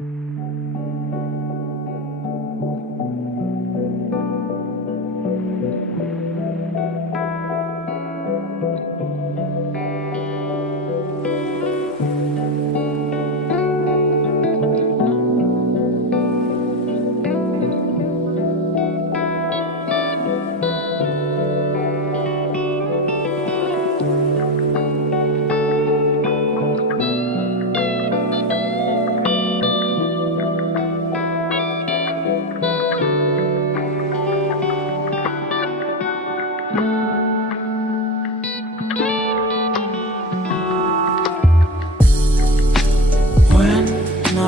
I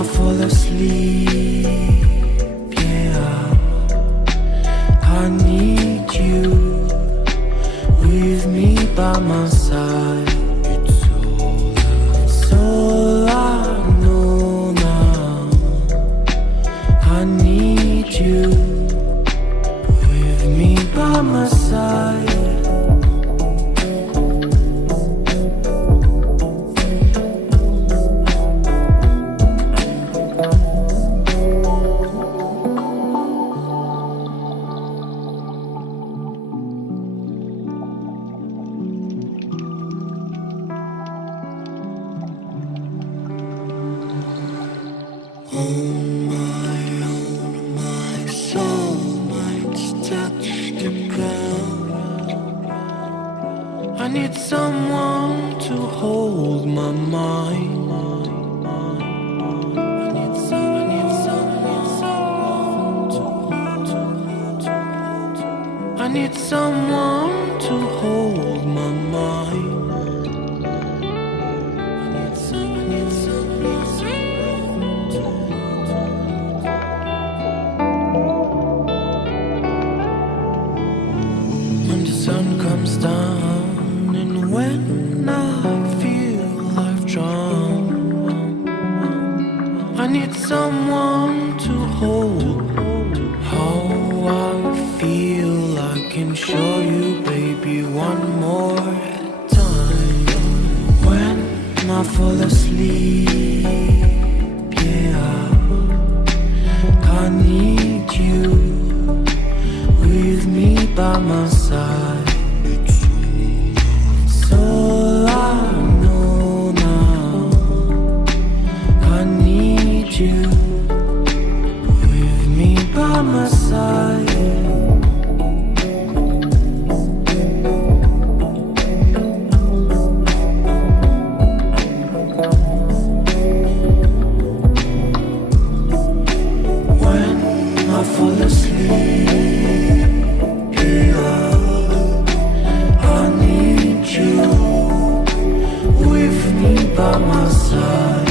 fall asleep, yeah, I need you with me by my side. It's all I know now. I need you with me by my side. My soul might touch the ground. I need someone to hold my mind. I need someone to hold my mind. When the sun comes down and when I feel I've drowned, I need someone to hold. How I feel I can show you, baby, one more time. When I fall asleep, yeah, I need you with me by my side. It's all I know now. I need you with me by my side. When I fall asleep, I need you with me by my side.